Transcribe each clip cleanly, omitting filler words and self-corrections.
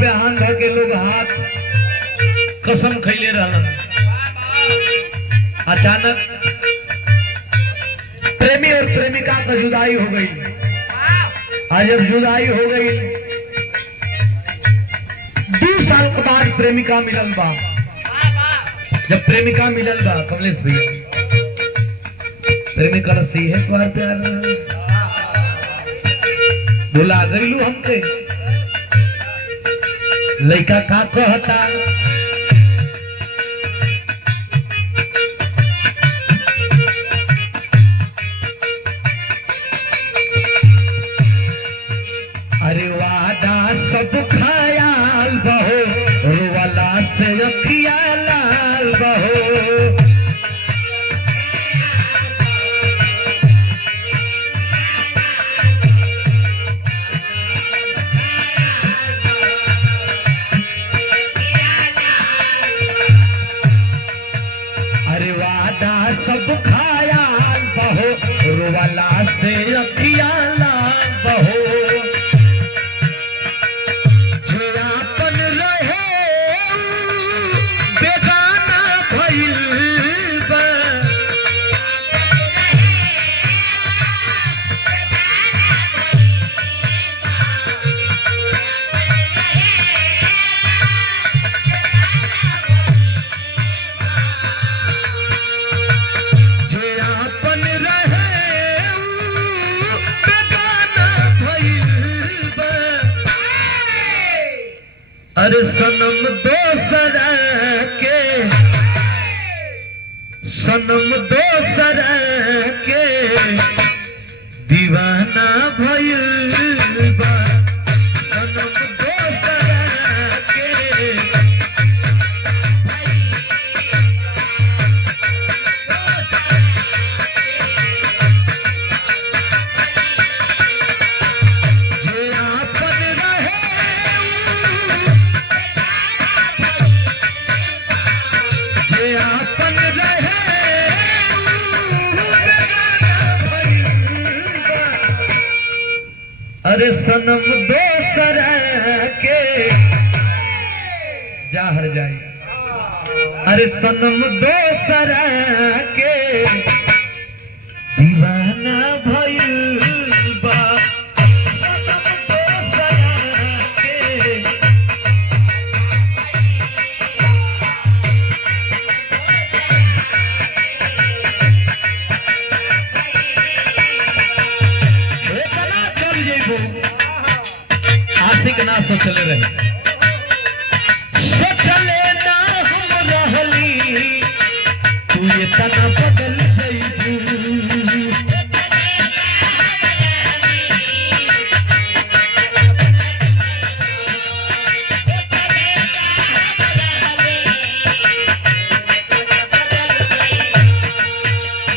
बेहान भ के लोग हाथ कसम खैले रहलन। अचानक प्रेमी और प्रेमिका का जुदाई हो गई। आज जब जुदाई हो गई 2 साल के बाद प्रेमिका मिलल बा। जब प्रेमिका मिलल बा कमलेश भैया प्रेमिका सी है तुम्हार प्यार भुला गईलू हमके। लड़का का कहता अरे वादा सब खयाल बहो रुवाला से अखिया लाल बहो। अरे वादा सब खयाल बहो रुवाला से अखिया लाल बहो। अरे सनम दोसर के दीवाना भइल बा। सनम दोसर के अरे सनम दोसर के जाहर जाए। अरे सनम दोसर के दीवाना भइल बा। सनम दोसर के आशिक ना सोचले रहे सोचले ना हम रहली तू ये तना बदल जइबू।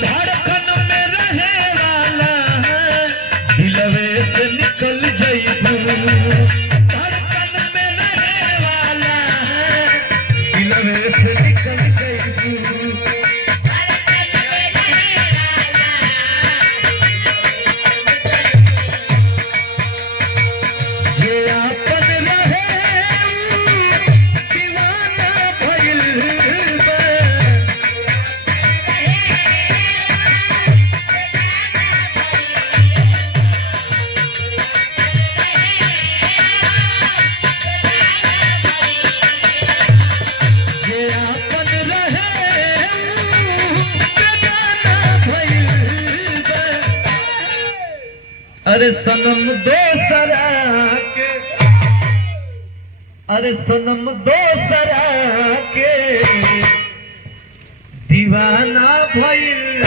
धड़कन में रहे वाला दिलवे से निकल जइबू। अरे सनम दोसर के अरे सनम दोसर के दीवाना भइल।